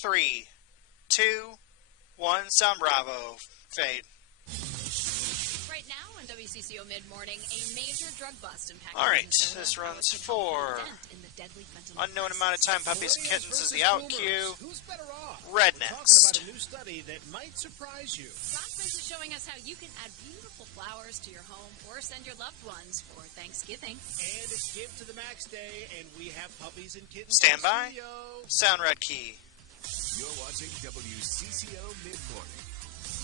3, 2, 1. Sound Bravo. Fade. Right now on WCCO Mid-Morning, a major drug bust impacting Alright, Minnesota. this runs for unknown amount of time. Puppies and Kittens is the out cue. Who's better off? Red We're Next. talking about a new study that might surprise you. Rockfist is showing us how you can add beautiful flowers to your home or send your loved ones for Thanksgiving. And it's Give to the Max Day, and we have puppies and kittens. Stand by. Studio. Sound Red Key. You're watching WCCO Mid-Morning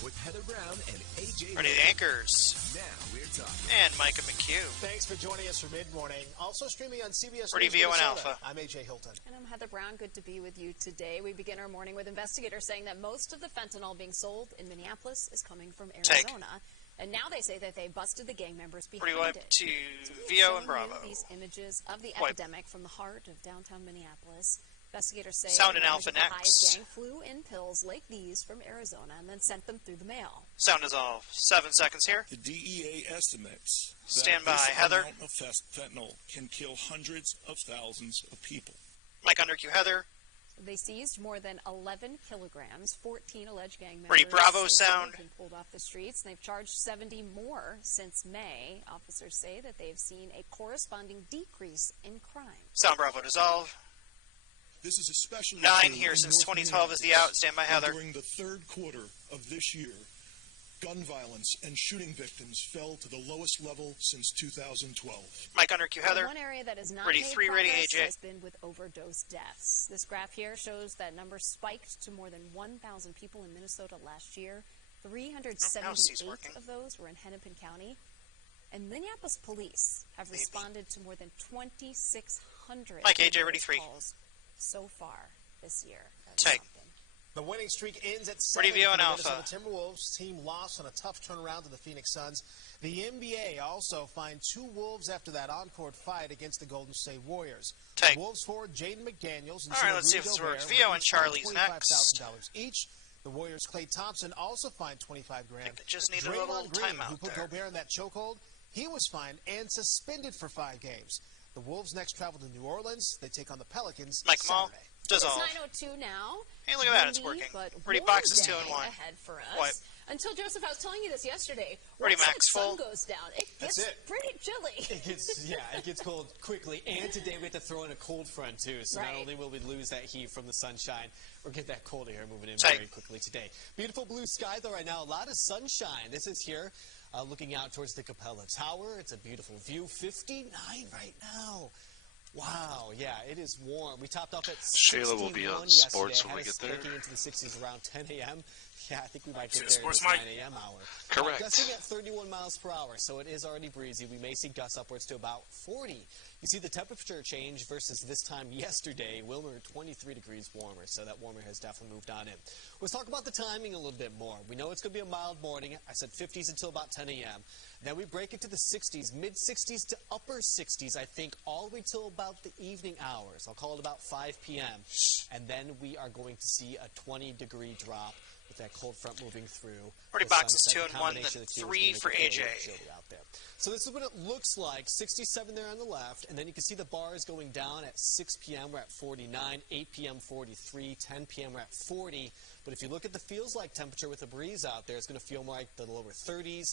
with Heather Brown and AJ. Ready the anchors. Now we're talking. And Micah McHugh. Thanks for joining us for Mid-Morning. Also streaming on CBS Ready News VO and Minnesota. Alpha. I'm AJ Hilton. And I'm Heather Brown. Good to be with you today. We begin our morning with investigators saying that most of the fentanyl being sold in Minneapolis is coming from Arizona. And now they say that they busted the gang members behind Ready wipe it. to So VO and Bravo. these images of the Wipe. epidemic from the heart of downtown Minneapolis. Investigators say Sound and members Alpha of the highest next. gang flew in pills like these from Arizona and then sent them through the mail. Sound dissolve. 7 seconds here. The DEA estimates Stand that by, this Heather. amount of fentanyl can kill hundreds of thousands of people. Mike under Q Heather. They seized more than 11 kilograms. 14 alleged gang members Ready, Bravo say sound. have been pulled off the streets, and they've charged 70 more since May. Officers say that they've seen a corresponding decrease in crime. Sound Bravo dissolve. This is especially 9 true here in since North 2012 is the Minneapolis, out. Stand by, where Heather. During the third quarter of this year, gun violence and shooting victims fell to the lowest level since 2012. Mike under Q Heather. One area that has not Ready, made 3, ready, progress AJ. has been with overdose deaths. This graph here shows that number spiked to more than 1,000 people in Minnesota last year. Oh, 378 working. of those were in Hennepin County. And Minneapolis police have Maybe. responded to more than 2,600 Mike, AJ, ready, overdose 3. calls so far this year. That's Take. something. The winning streak ends at 7 Ready, VO for and the Alpha. Minnesota Timberwolves. Team lost on a tough turnaround to the Phoenix Suns. The NBA also fined 2 Wolves after that on-court fight against the Golden State Warriors. Take. Wolves forward Jaden McDaniels and All right, let's see if Rudy this works. Gobert VO were and each fined Charlie's next. $25,000 each. The Warriors' Klay Thompson also fined $25,000. think it just needed a Draymond little Green, timeout who put there. Gobert in that chokehold, he was fined and suspended for 5 games. The Wolves next travel to New Orleans. They take on the Pelicans Mike Mall. Saturday. Dissolve. It's 9:02 now. Hey, look at that, it's Windy, working. but Ready, warm boxes, 2 day and 1. ahead for us. Wipe. Until, Joseph, I was telling you this yesterday. Ready, once Max, the sun full. goes down, it That's gets it. pretty chilly. It gets cold quickly. And today we have to throw in a cold front, too. So Right. not only will we lose that heat from the sunshine, we'll get that cold air moving in Take. very quickly today. Beautiful blue sky, though, right now. A lot of sunshine. This is here looking out towards the Capella Tower. It's a beautiful view. 59 right now. Wow, yeah, it is warm. We topped off at 61 Shayla will be on yesterday. sports when Had we us get there. Looking into the 60s around 10 a.m. Yeah, I think we might get See there the in sports this mic? 9 a.m. hour. Correct. Gusting at 31 miles per hour, so it is already breezy. We may see gusts upwards to about 40. You see the temperature change versus this time yesterday. Wilmer, 23 degrees warmer, so that warmer has definitely moved on in. Let's talk about the timing a little bit more. We know it's going to be a mild morning. I said 50s until about 10 a.m. Then we break into the 60s, mid-60s to upper 60s, I think, all the way till about the evening hours. I'll call it about 5 p.m. And then we are going to see a 20-degree drop with that cold front moving through. Ready, the boxes, sunset. 2 and The 1, combination then of the two is 3 gonna make for it really, AJ. really chilly out there. So this is what it looks like. 67 there on the left, and then you can see the bars going down at 6 p.m. We're at 49, 8 p.m. 43, 10 p.m. we're at 40. But if you look at the feels-like temperature with the breeze out there, it's going to feel more like the lower 30s.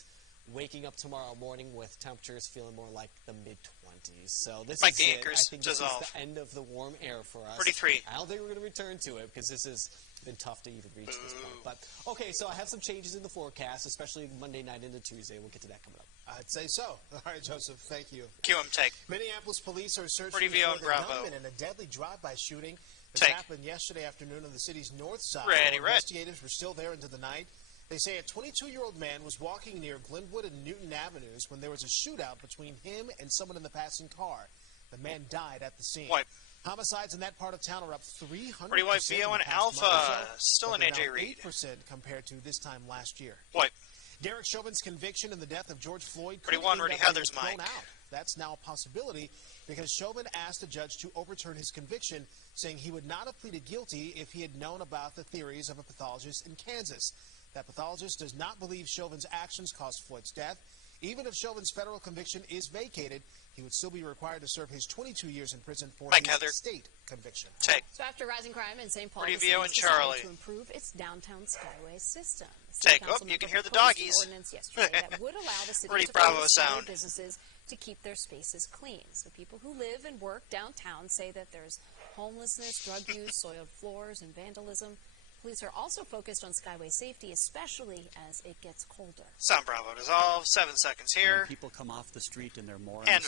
Waking up tomorrow morning with temperatures feeling more like the mid-20s. So this Like is the it. anchors, I think this dissolve. is the end of the warm air for us. 33. I don't think we're going to return to it because this has been tough to even reach this point. But, okay, so I have some changes in the forecast, especially Monday night into Tuesday. We'll get to that coming up. I'd say so. All right, Joseph, thank you. QM take. Minneapolis police are searching Ready, VO for and the Bravo. gunman in a deadly drive-by shooting that Take. happened yesterday afternoon on the city's north side. Ready, While red. Investigators were still there into the night. They say a 22-year-old man was walking near Glenwood and Newton Avenues when there was a shootout between him and someone in the passing car. The man died at the scene. Wipe. Homicides in that part of town are up 300%. Ready, wipe, VO and Alpha. Still an AJ Reed. 8% compared to this time last year. Wipe. Derek Chauvin's conviction in the death of George Floyd could 31, end ready, up being Heather's thrown mic. out. That's now a possibility because Chauvin asked the judge to overturn his conviction, saying he would not have pleaded guilty if he had known about the theories of a pathologist in Kansas. That pathologist does not believe Chauvin's actions caused Floyd's death. Even if Chauvin's federal conviction is vacated, he would still be required to serve his 22 years in prison for Mike his Heather. state conviction. Take. So after rising crime in St. Paul, Pretty the View city and has decided Charlie. to improve its downtown skyway system. Take. Oh, you can hear the doggies. Ordinance yesterday that would allow the city Pretty to Bravo force sound. businesses to keep their spaces clean. So people who live and work downtown say that there's homelessness, drug use, soiled floors, and vandalism. Police are also focused on skyway safety, especially as it gets colder. Sound Bravo dissolve. 7 seconds here. When people come off the street and they're more And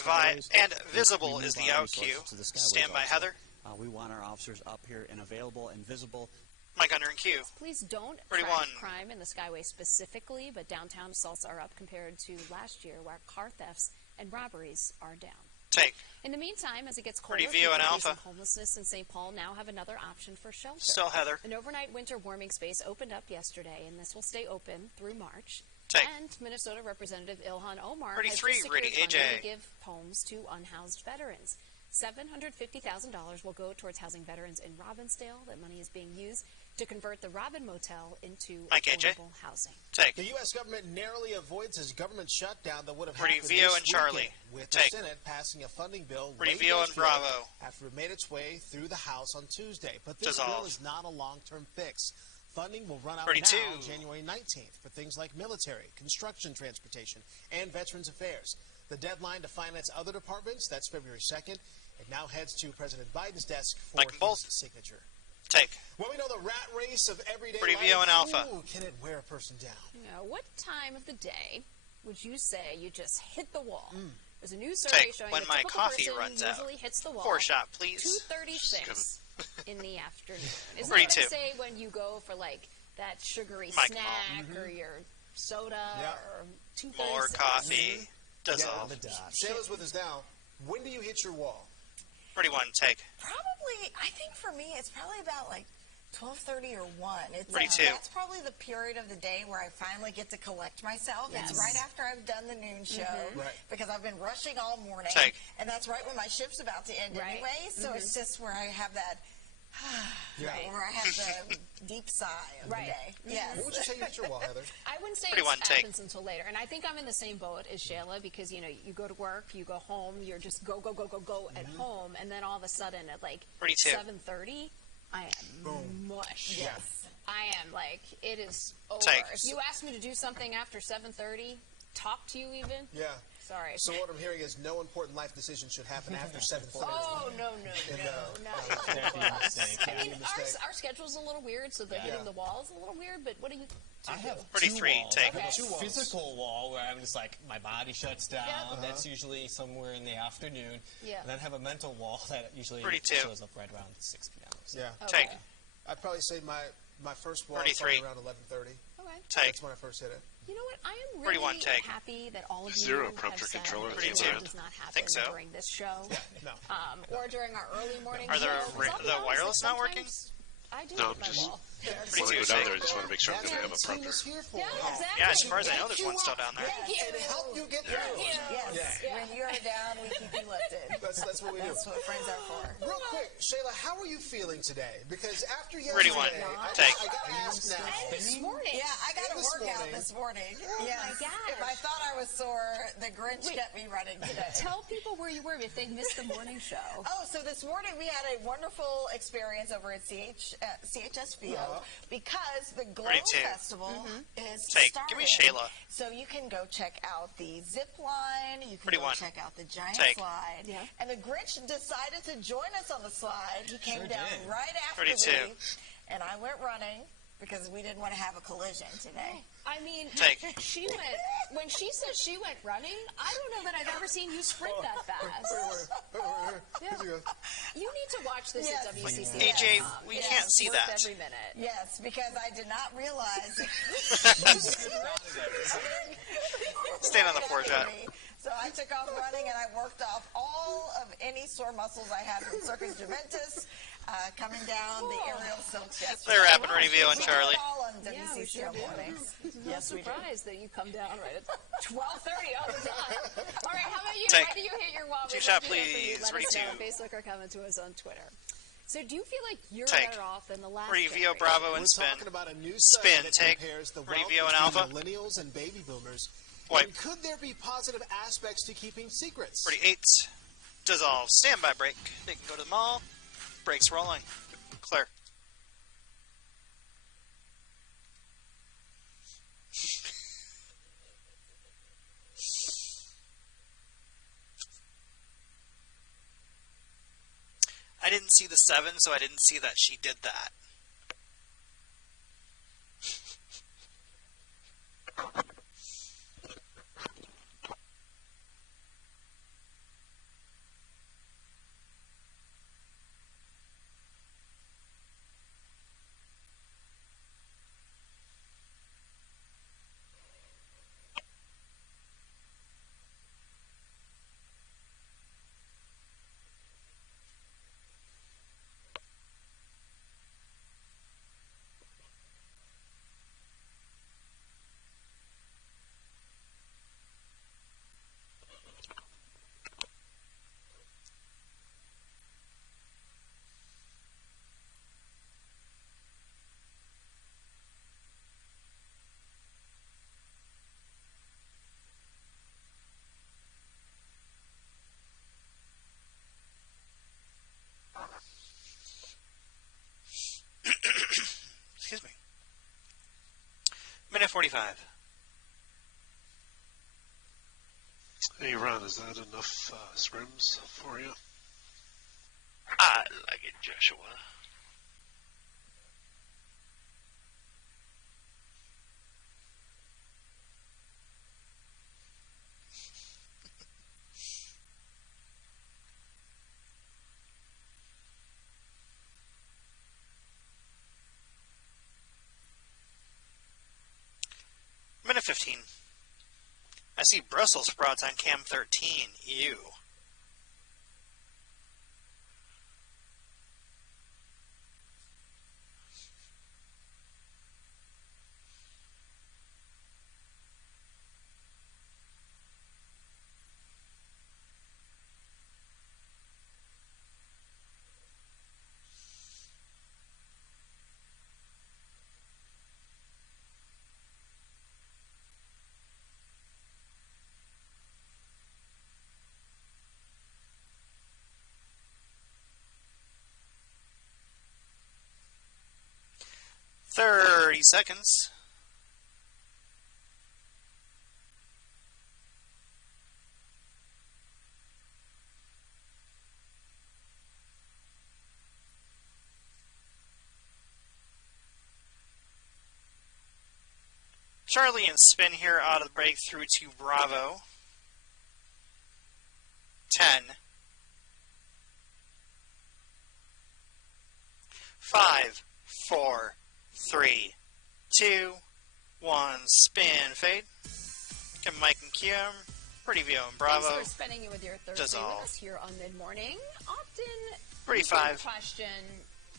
and visible we is move the our out resources cue. to the skyways Stand by, also. Heather. We want our officers up here and available and visible. Mike Under and Q. Police don't Pretty track one. crime in the skyway specifically, but downtown assaults are up compared to last year, where car thefts and robberies are down. Take. In the meantime, as it gets colder, Pretty View people and facing Alpha. homelessness in St. Paul now have another option for shelter. Still Heather. An overnight winter warming space opened up yesterday, and this will stay open through March. Take. And Minnesota Representative Ilhan Omar Pretty has three, just secured Riddy, funding AJ. to give homes to unhoused veterans. $750,000 will go towards housing veterans in Robbinsdale. That money is being used to convert the Robin Motel into Mike, AJ. affordable housing. Take. The U.S. government narrowly avoids his government shutdown that would have Pretty happened View this and Charlie. weekend, with Take. the Senate passing a funding bill Pretty late View and yesterday Bravo. after it made its way through the House on Tuesday. But this Dissolve. bill is not a long-term fix. Funding will run out Pretty now, two. January 19th, for things like military, construction transportation, and Veterans Affairs. The deadline to finance other departments, that's February 2nd. It now heads to President Biden's desk for Like them both. his signature. Take. Well, we know the rat race of everyday Pretty life. View and Alpha. Ooh, can it wear a person down? Now, what time of the day would you say you just hit the wall? There's a new survey Take. showing When the my typical coffee person runs out. usually hits the wall 4 shot, please. 2:36 in the afternoon. Isn't Pretty that what two. they say when you go for like that sugary Mike snack or your soda Yeah. or 2:36? More coffee. Dissolve. Shayla's with us now. When do you hit your wall? Pretty one. Take. Probably, I think for me, it's probably about like 12:30 or 1. It's Pretty two. That's probably the period of the day where I finally get to collect myself. Yes. It's right after I've done the noon show Right. because I've been rushing all morning. Take. And that's right when my shift's about to end Right. anyway. So it's just where I have that, where I have the deep sigh of Right. the day. Yes. What would you say you hit your wall, Heather? I wouldn't say Pretty it one take. happens until later. And I think I'm in the same boat as Shayla because, you know, you go to work, you go home, you're just go at home. And then all of a sudden at like Pretty two. 7:30, I am mush. Yes. I am like, it is over. Take. If you ask me to do something after 7:30, talk to you even, Yeah. sorry. So what I'm hearing is no important life decision should happen after 7:30. Oh, no. Mistake. I mean, mistake. our schedule's a little weird, so the hitting the wall is a little weird, but what do you I have Pretty two three, walls. take. I have Two a walls. physical wall where I'm just like my body shuts down. Yep. That's usually somewhere in the afternoon. Yeah. And then I have a mental wall that usually Pretty two. shows up right around 6 p.m. So. Yeah. Okay. Take. I'd probably say my first wall Pretty is probably three. around 11:30. Okay. Take. That's when I first hit it. You know what? I am Pretty one really take. happy that all of you Zero have prompter said controller that Pretty your two. work does not happen Think so? during this show. No. Or during our early morning Are the show. 'Cause I'll be the honest, wireless not working? sometimes I do No, hit my just- wall. Pretty When I two. go down Take. there, I just want to make sure I'm That's going to have what a the team prompter. is here for. Yeah, exactly. Yeah, as far as I know, there's one still down there. Thank you. And to help you get through. Yes. Yeah. When you're down, we keep you lifted. That's what we do. That's what friends are for. Real quick, Shayla, how are you feeling today? Because after Pretty yesterday, one. I Take. got to ask now. This morning. Yeah, I got a This workout morning. this morning. Oh yes. my gosh. If I thought I was sore, the Grinch kept me running today. Tell people where you were if they missed the morning show. Oh, so this morning we had a wonderful experience over at CHS Field because the Glow Pretty two. Festival is Take. starting. Give me Shayla. So you can go check out the zip line. You can Pretty go one. check out the giant Take. slide. Yeah. And the Grinch decided to join us on the slide. He came down did. right after Pretty me, two. and I went running because we didn't want to have a collision today. I mean, Take. she went, when she says she went running, I don't know that I've ever seen you sprint that fast. Here we go. You need to watch this Yes. at WCC. AJ, we can't see Worth that. every minute. Yes, because I did not realize. Stand on the floor, John. So I took off running and I worked off all of any sore muscles I had from Circus Juventus coming down the aerial silks yesterday. They're rapping Review and We Charlie. do it all on Yeah, we WCCO sure do. mornings. No Yes, we do. surprise that you come down right at 12:30 all the time. All right, how about you? Take. How do you hit your wall? Two We'd shot, love to hear from you. please. Let Pretty us know two. on Facebook or comment to us on Twitter. So do you feel like you're Take. better off than the last Review generation? Bravo We're and spin. talking about a new study Spin, that take. compares the wealth Review and between Alpha. millennials and baby boomers. Wipe. And could there be positive aspects to keeping secrets? 48. Dissolve. Standby brake. They can go to the mall. Brakes rolling. Clear. I didn't see the 7, so I didn't see that she did that. Excuse me. Minute 45. Hey, Ron, is that enough scrims for you? I like it, Joshua. Minute 15. I see Brussels sprouts on cam 13. Ew. Seconds. Charlie and spin here out of the break through to Bravo. 10. 5, 4, 3, 2, 1, spin, fade. Get Mike and Kim, Pretty View and Bravo. Thanks for spending it with your Thursday Dissolve. with us here on Mid Morning. Often, Pretty 5. Question: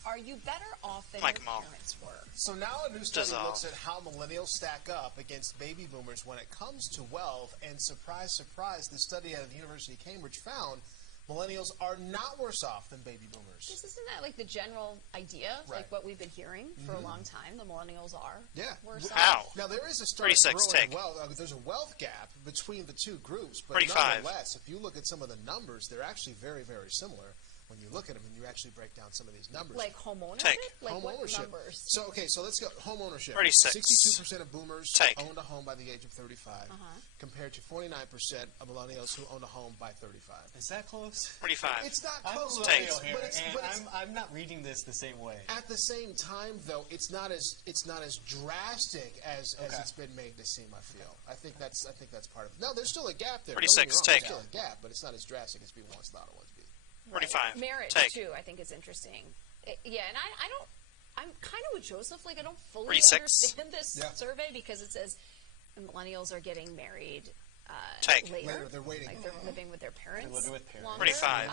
are you better off than Mike your Mall. parents were? So now a new study Dissolve. looks at how millennials stack up against baby boomers when it comes to wealth. And surprise, surprise, the study out of the University of Cambridge found millennials are not worse off than baby boomers. Isn't that like the general idea, Right. like what we've been hearing for a long time? The millennials are worse off. Ow. Now there is a stark 36, growing take. wealth. There's a wealth gap between the two groups, but 35. nonetheless, if you look at some of the numbers, they're actually very, very similar. When you look at them and you actually break down some of these numbers. Like home ownership? Take. Like home what ownership. numbers? So, okay, so let's go home ownership. 36. 62% of boomers Take. owned a home by the age of 35, compared to 49% of millennials who owned a home by 35. Is that close? 45. It's not I'm a close, millennial here, but it's, and but it's, I'm not reading this the same way. at the same time, though, it's not as drastic as Okay. it's been made to seem. I feel. I think that's part of it. No, there's still a gap there. 36, Don't get me wrong, take. There's still a gap, but it's not as drastic as people once thought it was. 45. Marriage Take. too, I think is interesting. Yeah, and I don't. I'm kind of with Joseph. Like I don't fully 36. understand this Yeah. survey because it says millennials are getting married Take. later. Later, they're waiting. Like they're living with their parents. living with parents. Longer. 45.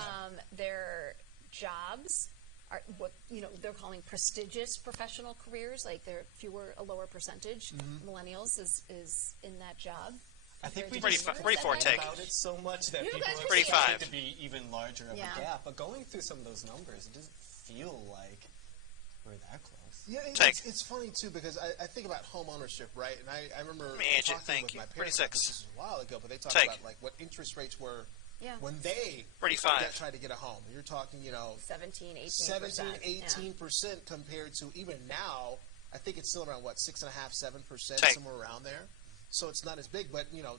Their jobs are what they're calling prestigious professional careers. Like there a lower percentage millennials is in that job. I think we Pretty just fi- pretty four talk take. about it so much that You people guys are are Pretty expecting five. it to be even larger of Yeah. a gap. But going through some of those numbers, it doesn't feel like we're that close. Yeah, Take. it's funny too because I think about home ownership, right? And I remember Let me age it, talking thank with you. my parents. 36. This is a while ago, but they talked Take. about like what interest rates were Yeah. when they 35. tried to get a home. You're talking, 17, 18%. 17, Yeah. 18% compared to even now. I think it's still around what 6.5%, 7%, Take. somewhere around there. So it's not as big, but now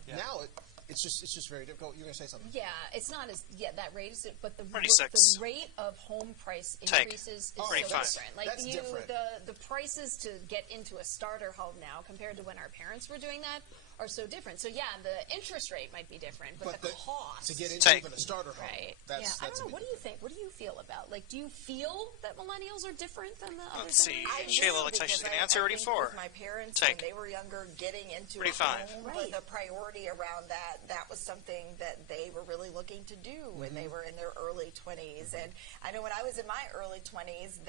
it's just very difficult. You're gonna say something? Yeah, it's not as that rate is, but the 36. rate of home price Take. increases is so 35. different. Like That's different. the prices to get into a starter home now compared to when our parents were doing that are so different. So yeah, the interest rate might be different, but the cost to get into Take. even a starter home, right? That's I don't know. a big What do you think? What do you feel about? Like, do you feel that millennials are different than the other Let's see. generations? Shayla looks like she's going to answer already think 4. with my parents, Take. when they were younger, getting into 35. a home, Right. the priority around that was something that they were really looking to do when they were in their early 20s. And I know when I was in my early 20s,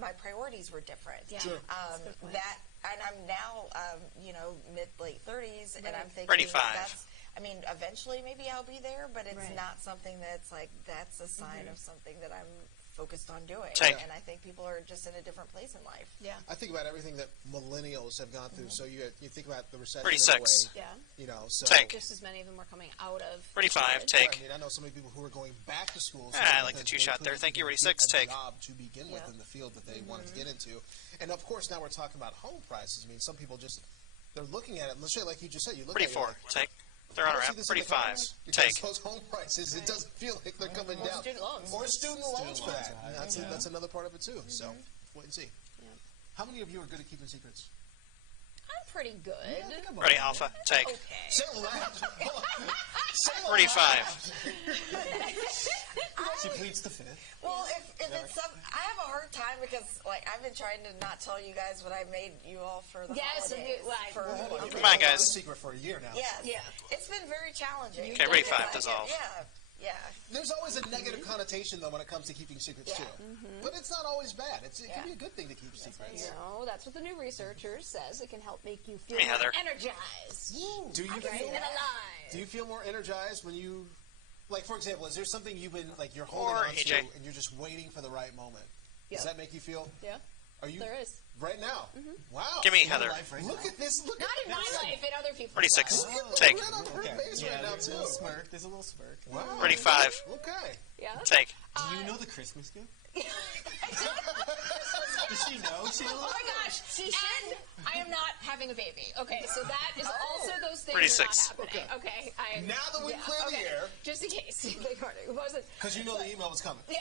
my priorities were different. Yeah. Sure. Um, That's a good point. and I'm now, late 30s, and I'm thinking 35. eventually maybe I'll be there, but it's Right. not something that's like, that's a sign of something that I'm focused on doing. Take. And I think people are just in a different place in life. Yeah. I think about everything that millennials have gone through. So you think about the recession 36. in a way, Yeah. So Take. Just as many of them were coming out of 35. college. Take. I know so many people who are going back to school. I like the because 2 they shot there. couldn't Thank you, even 86. get a Take. job to begin with in the field that they wanted to get into. And of course, now we're talking about home prices. Some people they're looking at it. Let's say, like you just said, you look at it. 34. Like, Take. They're on I a don't wrap. see this in the 35. comments because Take. those home prices, it doesn't feel like they're coming More down. student loans. More student loans for loans that. are higher, That's another part of it too. So wait and see. Yeah. How many of you are good at keeping secrets? I'm pretty good. Ready, Alpha. Take. Okay. Say it loud. Say it 45. She pleads the fifth. Well, if it's I have a hard time because I've been trying to not tell you guys what I made you all for the Yes, and holidays. hold on. Come on, guys. It's a secret for a year now. Yes. Yeah. It's been very challenging. Okay, ready, Because 5, dissolve. Yeah. There's always a negative connotation though when it comes to keeping secrets Yeah. too. But it's not always bad. It can be a good thing to keep secrets. No, that's what the new researchers says. It can help make you feel Hey, more Heather. energized. Do you Right? feel And alive. Do you feel more energized when you, like, for example, is there something you've been, like, you're holding Or on to AJ. and you're just waiting for the right moment? Does Yeah. that make you feel? Yeah. Are you There is. right now? Wow. Give me Your Heather. life right Look now? at this. Look Not at in my this. life, in other people's 36. lives. Take. Right on her face right now there's a too. little smirk. There's a little smirk. Wow. Ready, 5. Okay. Yeah. Take. Do you know the Christmas gift? Does she know, Sheila? Oh my gosh! And I am not having a baby. Okay, so that is also those things 36. are not happening. Okay. Now that we clear the air, just in case. It wasn't. because you know the email was coming. Yeah.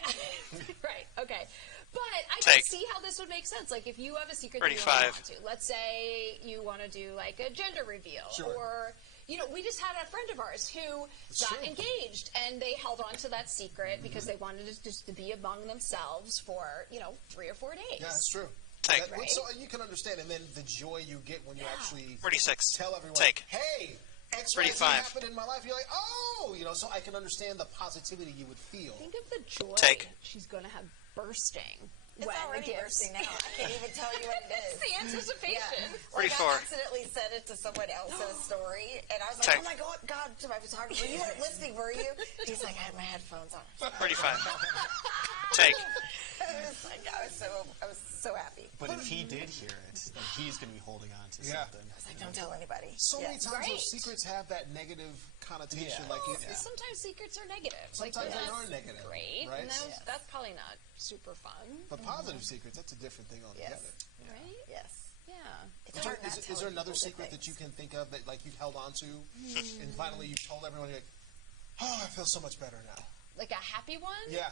Right. Okay. But I Take. can see how this would make sense. Like if you have a secret Ready, that you really 5. want to. Let's say you want to do like a gender reveal, Sure. or we just had a friend of ours who got true. engaged, and they held on to that secret because they wanted it just to be among themselves for 3 or 4 days. Yeah, that's true. Take. Right. So you can understand, and then the joy you get when you actually 36. tell everyone, Take. hey, X, Y, Z 35. happened in my life. You're like, oh, so I can understand the positivity you would feel. Think of the joy Take. she's going to have bursting. It's when already the gifts. bursting now. I can't even tell you what it is. It's the anticipation. Like 34. I accidentally sent it to someone else's story, and I was like, Take. oh my God, to my photographer, you weren't listening, were you? He's like, I had my headphones on. 35. Take. I was so happy. But if he did hear it, then he's going to be holding on to Yeah. something. I was like, don't tell anybody. So many times Right. those secrets have that negative connotation. Yeah. Like, Sometimes secrets are negative. Sometimes they that's are negative, Great. right? And that's probably not super fun. but positive secrets, that's a different thing altogether. Right? Yes. Yeah. It's hard not Is telling there another people good secret that you things. can think of that, like, you've held on to, and finally you've told everyone, you're like, oh, I feel so much better now. Like a happy one? Yeah.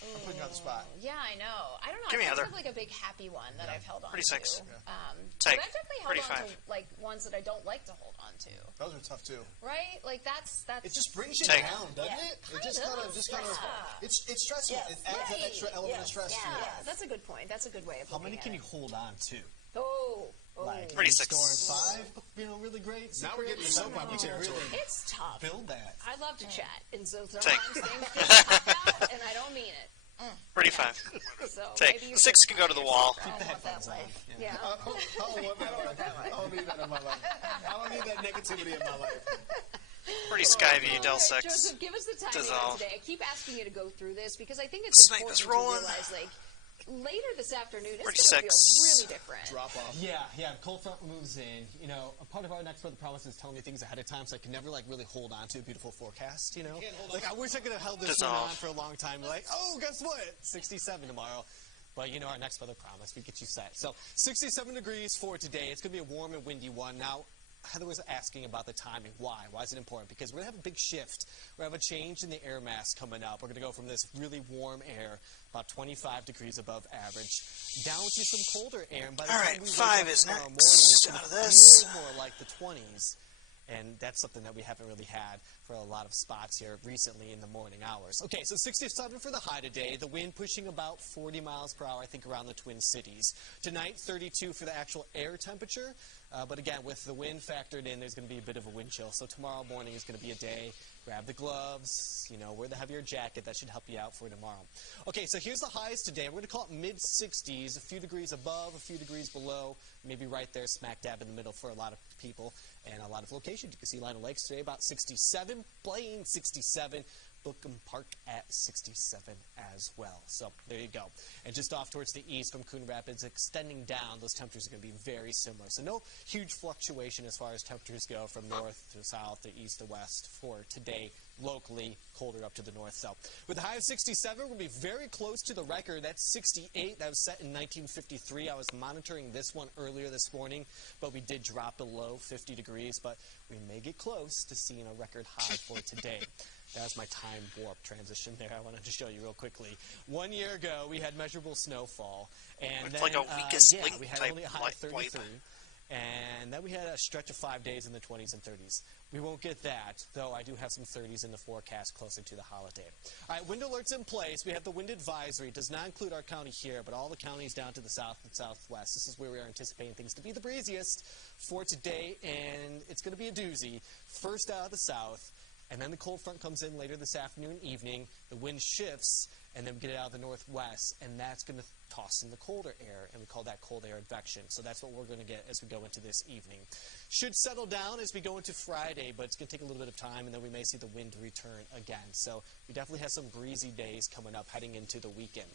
I'm putting you on the spot. Yeah, I know. I don't know. Give me I don't Heather. have like a big happy one that I've held on 36. to. Yeah. But Take. I've definitely held on 35. to like ones that I don't like to hold on to. Those are tough too. Right? Like that's It just brings you Take. down, doesn't Yeah. it? It just kind of, Yeah. it's stressful. Yes. It adds that extra element of stress to Yeah, it. that's a good point. That's a good way of How looking many at can it. you hold on to? Oh. Like, 36. storing 5, really great. Now we're getting to soap opera territory. It's tough. Build that. I love to chat, and so Take. sometimes things get popped out, and I don't mean it. 35. So Take. maybe you 6 should can go to the wall. I don't want that life. Yeah. I don't want that life. I don't need that in my life. I don't need that negativity in my life. Pretty Skyview, Del All right, 6. Joseph, give us the timing Dissolve. on today. I keep asking you to go through this because I think it's Snipe important is rolling. to realize, like, later this afternoon, it's 46. going to feel really different. Drop off. Yeah, cold front moves in. You know, a part of our Next Weather Promise is telling me things ahead of time, so I can never, like, really hold on to a beautiful forecast, you know? Like, I wish I could have held this one on for a long time. Like, oh, guess what? 67 tomorrow. But, you know, our Next Weather Promise, we get you set. So, 67 degrees for today. It's going to be a warm and windy one. Now, Heather was asking about the timing. Why? Why is it important? Because we're going to have a big shift. We're going to have a change in the air mass coming up. We're going to go from this really warm air, about 25 degrees above average, down to some colder air. And by the time we 5 is tomorrow morning, next. it's Out of going to this. feel more like the 20s. And that's something that we haven't really had for a lot of spots here recently in the morning hours. Okay, so 67 for the high today. The wind pushing about 40 miles per hour, I think, around the Twin Cities. Tonight, 32 for the actual air temperature. But again, with the wind factored in, there's going to be a bit of a wind chill. So tomorrow morning is going to be a day. Grab the gloves, you know, wear the heavier jacket. That should help you out for tomorrow. Okay, so here's the highs today. We're going to call it mid-60s, a few degrees above, a few degrees below, maybe right there smack dab in the middle for a lot of people and a lot of locations. You can see Lino Lakes today about 67, Blaine 67, Bookham Park at 67 as well. So there you go. And just off towards the east from Coon Rapids, extending down, those temperatures are going to be very similar. So no huge fluctuation as far as temperatures go from north to south to east to west for today. Locally, colder up to the north. So with a high of 67, we'll be very close to the record. That's 68. That was set in 1953. I was monitoring this one earlier this morning, but we did drop below 50 degrees. But we may get close to seeing a record high for today. That was my time warp transition there. I wanted to show you real quickly. 1 year ago, we had measurable snowfall. And then, like a weakest yeah, link we had type only a high of 33. wipe. And then we had a stretch of 5 days in the 20s and 30s. We won't get that, though I do have some 30s in the forecast closer to the holiday. All right, wind alerts in place. We have the wind advisory. It does not include our county here, but all the counties down to the south and southwest. This is where we are anticipating things to be the breeziest for today, and it's going to be a doozy. First out of the south, and then the cold front comes in later this afternoon, evening. The wind shifts, and then we get it out of the northwest, and that's going to toss in the colder air, and we call that cold air advection. So that's what we're going to get as we go into this evening. Should settle down as we go into Friday, but it's going to take a little bit of time, and then we may see the wind return again. So we definitely have some breezy days coming up heading into the weekend.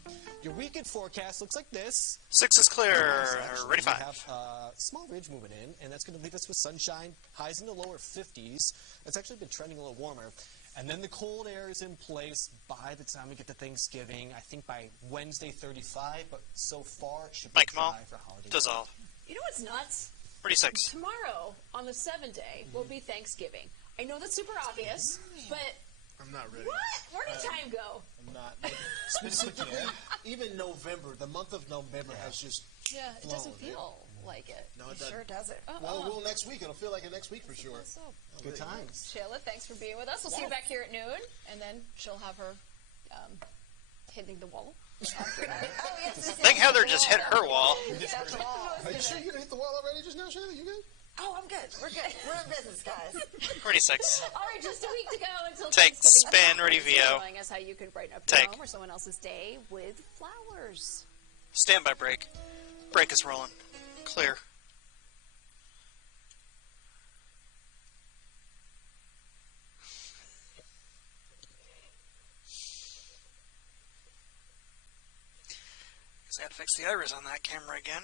Your weekend forecast looks like this. 6 is clear. Ready, 5. We have a small ridge moving in, and that's going to leave us with sunshine, highs in the lower 50s. It's actually been trending a little warmer. And then the cold air is in place by the time we get to Thanksgiving. I think by Wednesday, 35, but so far it should be dry for holiday. Dissolve. You know what's nuts? 36. Tomorrow, on the 7th day, will be Thanksgiving. I know that's super obvious, but... I'm not ready. What? Where did time go? I'm not. Specifically, even November, the month of November has just Yeah, it flown. doesn't feel like it. No, it It doesn't. sure doesn't. Well, it will next week. It'll feel like it next week for sure. So, Good times. Shayla, thanks for being with us. We'll see you back here at noon, and then she'll have her hitting the wall. After that. Oh, yes. I think Heather just hit her wall. Are you sure you hit the wall already just now, Shayla? You good? Oh, I'm good. We're good. We're in business, guys. 36. All right, just a week to go until Take Thanksgiving. spin, ready, VO. Showing us how you could brighten up your Take. home or someone else's day with flowers. Standby break. Break is rolling. Clear. Guess I had to fix the iris on that camera again.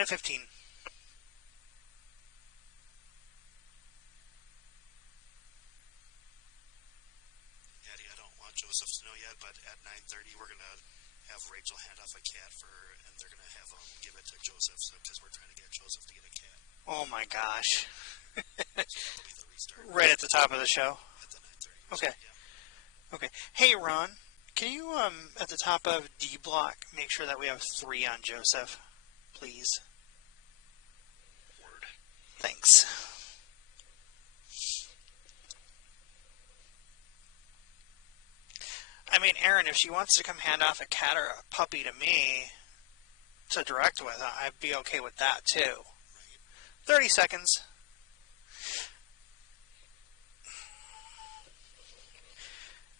minute 15. Eddie, I don't want Joseph to know yet, but at 9:30 we're going to have Rachel hand off a cat and they're going to have give it to Joseph because we're trying to get Joseph to get a cat. Oh my gosh. So that'll be the restart. Right at the top of the show? At the 9:30. Okay. Yeah. Okay. Hey, Ron, can you, at the top of D block, make sure that we have 3 on Joseph, please? Word. Thanks. I mean, Aaron, if she wants to come hand off a cat or a puppy to me to direct with, I'd be okay with that, too. 30 seconds.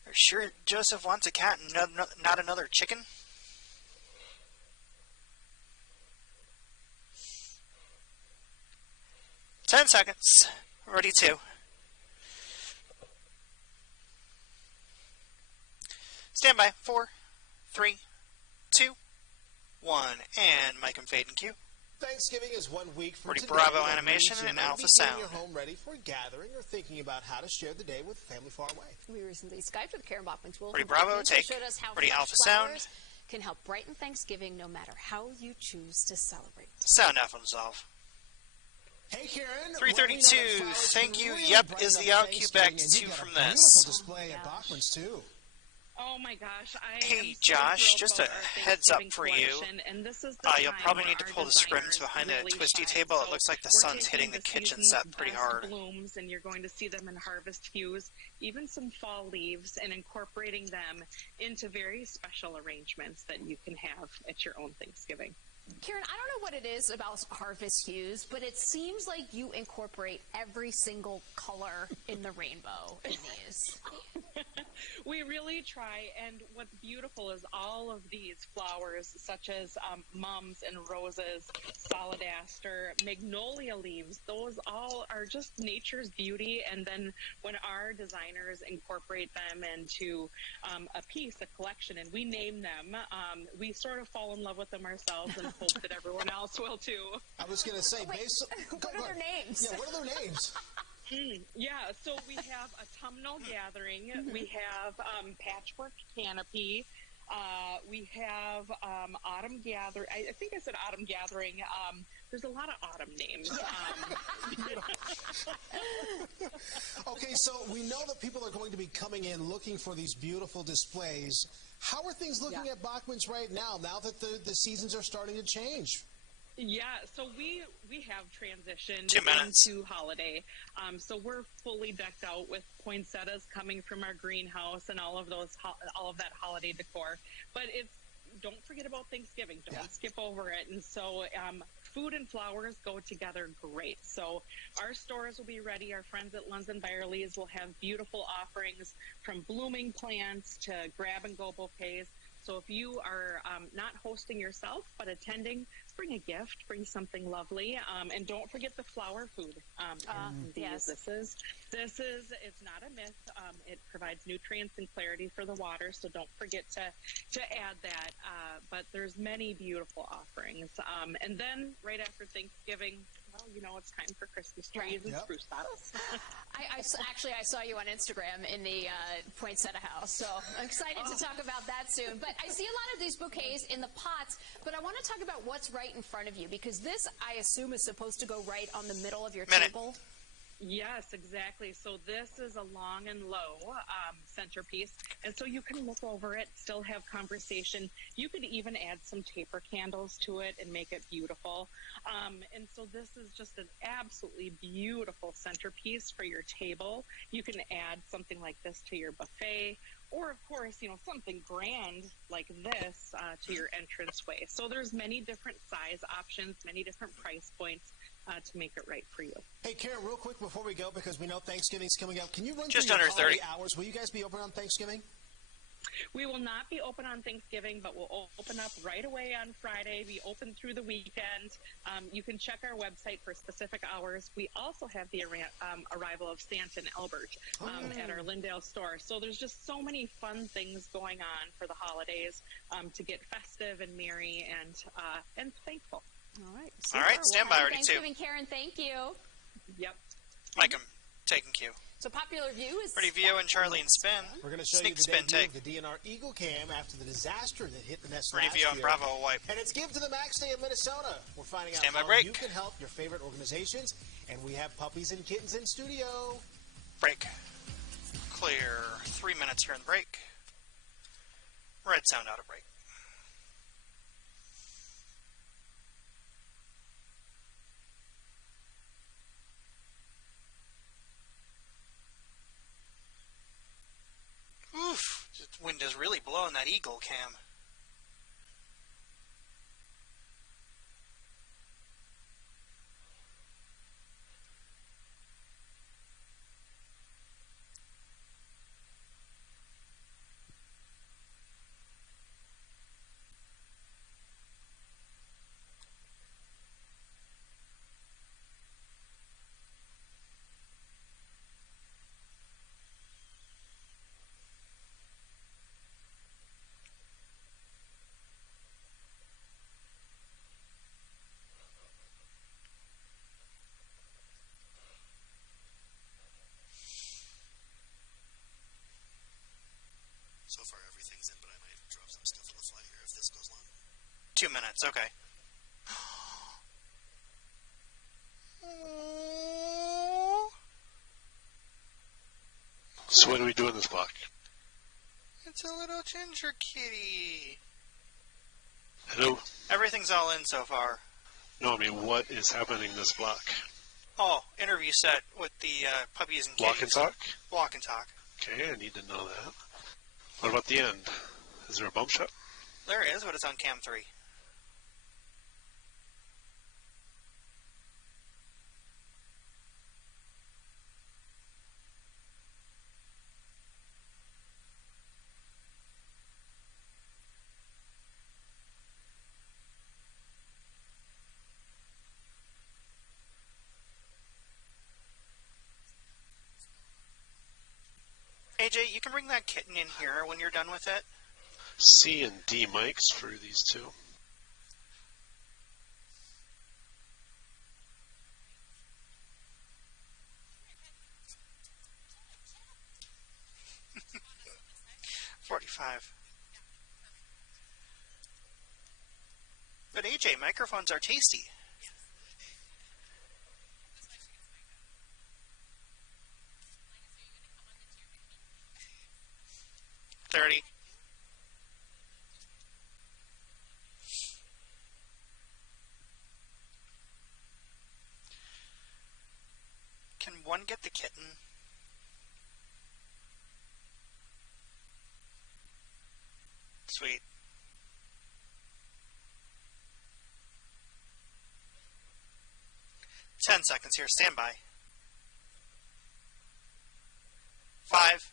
Are you sure Joseph wants a cat and not another chicken? Ten seconds. Ready to. Stand by. 4, 3, 2, 1. And Mike and Fade and Q. Thanksgiving is 1 week from Pretty today. Bravo That Animation means you and might Alpha be Sound. getting your home ready for a gathering or thinking about how to share the day with family far away. We recently Skyped with Karen Bachman's-Wolf. Pretty Bravo, take showed us how Pretty fresh Alpha Sound. flowers can help brighten Thanksgiving no matter how you choose to celebrate. Sound off themselves. Hey, Karen. 332. Thank you. Yep, is the outcue back to 2 from this. Beautiful display at Bachman's, too. Oh my gosh! Hey Josh, just a heads up for you. And this is You'll probably need to pull the scrims behind the twisty table. It looks like the sun's hitting the kitchen set pretty hard. Blooms, and you're going to see them in harvest hues, even some fall leaves, and incorporating them into very special arrangements that you can have at your own Thanksgiving. Karen, I don't know what it is about harvest hues, but it seems like you incorporate every single color in the rainbow in these. We really try, and what's beautiful is all of these flowers, such as mums and roses, solid aster, magnolia leaves, those all are just nature's beauty, and then when our designers incorporate them into a piece, a collection, and we name them, we sort of fall in love with them ourselves and hope that everyone else will too. I was going to say, what are their names? Yeah, what are their names? Yeah, so we have autumnal gathering, we have patchwork canopy, we have autumn gathering. I think I said autumn gathering. There's a lot of autumn names. Okay, so we know that people are going to be coming in looking for these beautiful displays. How are things looking at Bachman's right now that the seasons are starting to change? Yeah, so we have transitioned 2 minutes. into holiday. So we're fully decked out with poinsettias coming from our greenhouse and all of that holiday decor. But don't forget about Thanksgiving. Don't skip over it. And so food and flowers go together great. So our stores will be ready. Our friends at Lunds and Byerly's will have beautiful offerings from blooming plants to grab-and-go bouquets. So if you are not hosting yourself but attending, bring a gift, bring something lovely, and don't forget the flower food. Yes. This is it's not a myth. It provides nutrients and clarity for the water, so don't forget to add that. But there's many beautiful offerings. And then right after Thanksgiving, well, it's time for Christmas trees and spruce bottles. I saw you on Instagram in the poinsettia house, so I'm excited to talk about that soon. But I see a lot of these bouquets in the pots, but I want to talk about what's right in front of you, because this, I assume, is supposed to go right on the middle of your table. Yes, exactly. So this is a long and low centerpiece, and so you can look over it, still have conversation. You could even add some taper candles to it and make it beautiful. And so this is just an absolutely beautiful centerpiece for your table. You can add something like this to your buffet, or of course, something grand like this to your entranceway. So there's many different size options, many different price points to make it right for you. Hey, Karen, real quick before we go, because we know Thanksgiving's coming up, can you run Just through your under 30 hours? Will you guys be open on Thanksgiving? We will not be open on Thanksgiving, but we'll open up right away on Friday. Be open through the weekend. You can check our website for specific hours. We also have the arrival of Santa and Albert at our Lindale store. So there's just so many fun things going on for the holidays to get festive and merry and thankful. All right. All right, stand by, ready, two. Thanksgiving, Karen, thank you. Yep. Mike, I'm taking cue. So Popular View is... Ready, View, and Charlie and Spin. We're going to show Sneak you the spin debut take. of the DNR Eagle Cam after the disaster that hit the nest Ready, last View, year. and Bravo wipe. And it's Give to the Max Day of Minnesota. We're finding out Stand by how break. you can help your favorite organizations. And we have puppies and kittens in studio. Break. Clear. 3 minutes here in the break. Red sound out of break. Oof. The wind is really blowing that Eagle Cam. So far, everything's in, but I might drop some stuff on the fly here if this goes long. 2 minutes, okay. So what do we do in this block? It's a little ginger kitty. Hello? Everything's all in so far. No, I mean, what is happening in this block? Oh, interview set with the puppies and kitties. Walk and talk? Walk and talk. Okay, I need to know that. What about the end? Is there a bump shot? There is, but it's on cam 3. AJ, you can bring that kitten in here when you're done with it. C and D mics for these two. $45. But AJ, microphones are tasty. $30. Can one get the kitten? Sweet. Ten seconds here. Stand by. 5,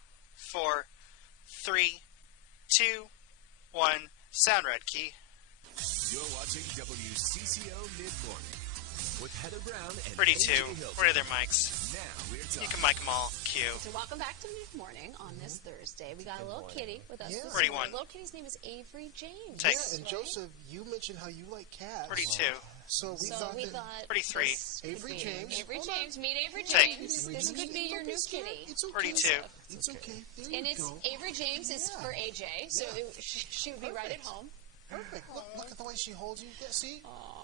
4, 3, 2, 1. Sound red key. You're watching WCCO Mid-Morning with Heather Brown and 32. AJ Hilton. Where are their mics? Now we're talking. You can mic them all. Q. So welcome back to Mid-Morning on this Thursday. We got a little kitty with us this 31. morning. Little kitty's name is Avery James. Take. Yeah, and Joseph, you mentioned how you like cats. 32. So we thought that 33. Avery James. Avery James. Meet Avery Take. James. This could be your new kitty. It's okay. 32. It's okay. There And you it's go. Avery James is for AJ, so she would be right at home. Perfect. Look at the way she holds you. Yeah, see?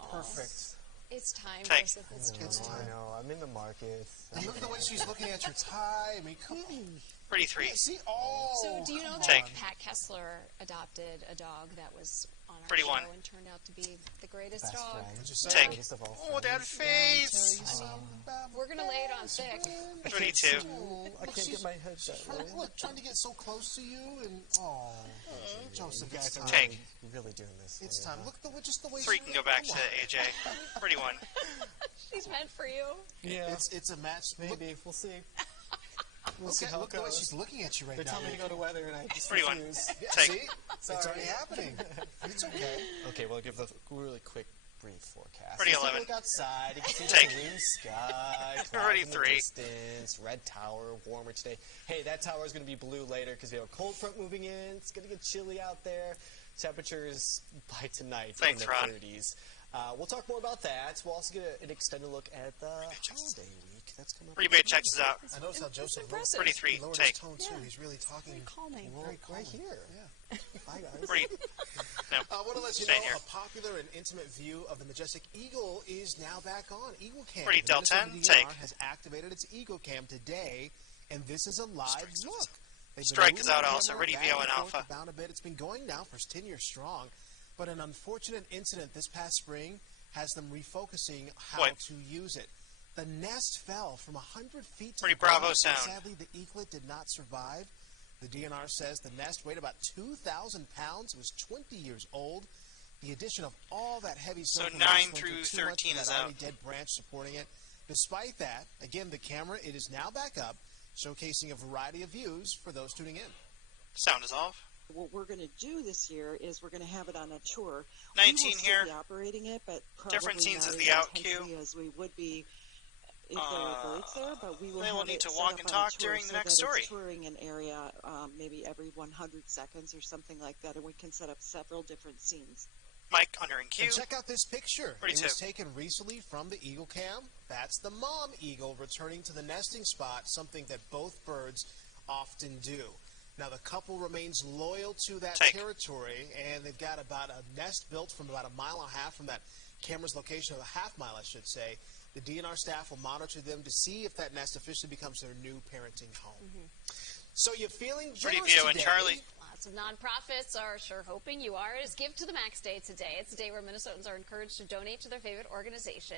Perfect. It's time, Take. Joseph. It's time. It's time. I know, I'm in the market. And look at the way she's looking at your tie. I mean, come on. 33. See? Oh. So do you know that Take. Pat Kessler adopted a dog that was on our 31. show and turned out to be the greatest Best dog? friend. Take. Greatest of all Oh, that friends. face. We're going to lay it on thick. 32. I can't get my head shut. Look, trying to get so close to you, and Joseph, it's time. Take. Really doing this. It's time. Look at just the way 3 she. can go back to AJ. 31. She's meant for you. Yeah, It's a match. maybe. We'll see. We'll see Look how at it the way goes. she's looking at you right They now. tell me to go to weather, and I just 31. refuse. Yeah, Take. see? It's already happening. It's okay. Okay, we'll give the really quick, brief forecast. Pretty Let's 11. Look outside. You can see Take. the green sky, clouds Already in the 3. distance, red tower, warmer today. Hey, that tower is going to be blue later because we have a cold front moving in. It's going to get chilly out there. Temperatures by tonight Thanks, in the Ron. 30s. We'll talk more about that. We'll also get an extended look at the holiday week that's coming up. Rebate checks is out. I noticed how Joseph Pretty three. lowered Take. his tone too. He's really talking Very calming. Very calming. Right here. Yeah. Bye, guys. Pretty. No. I want to let you Stay know here. a popular and intimate view of the Majestic Eagle is now back on. Eagle Cam. Pretty The Del Minnesota 10, DNR take. has activated its Eagle Cam today, and this is a live look. They've been Strike is moving out the also. camera Ready back VO and and forth Alpha. about a bit. It's been going now for 10 years strong, but an unfortunate incident this past spring has them refocusing how Wait. to use it. The nest fell from 100 feet to Pretty the ground, Bravo and sound. sadly, the eaglet did not survive. The DNR says the nest weighed about 2,000 pounds. It was 20 years old. The addition of all that heavy snow So from 9 last winter, through too much 13 for is that already out. dead branch supporting it. Despite that, again, the camera, it is now back up, showcasing a variety of views for those tuning in. Sound is off. What we're going to do this year is we're going to have it on a tour. 19 we will still here. be operating it, but probably Different scenes not as as the out cue. intensely as we would be if there were birds there. But we will They have will need it to set walk up and on a talk tour during the so next that story. It's touring an area maybe every 100 seconds or something like that, and we can set up several different scenes. Mike under in queue. And check out this picture. Pretty It was too. taken recently from the Eagle Cam. That's the mom eagle returning to the nesting spot, something that both birds often do. Now, the couple remains loyal to that Take. territory, and they've got about a nest built from about a mile and a half from that camera's location, or a half mile, I should say. The DNR staff will monitor them to see if that nest officially becomes their new parenting home. So you're feeling Pretty generous view and today. Charlie. Lots of nonprofits are sure hoping you are. It is Give to the Max Day today. It's a day where Minnesotans are encouraged to donate to their favorite organization.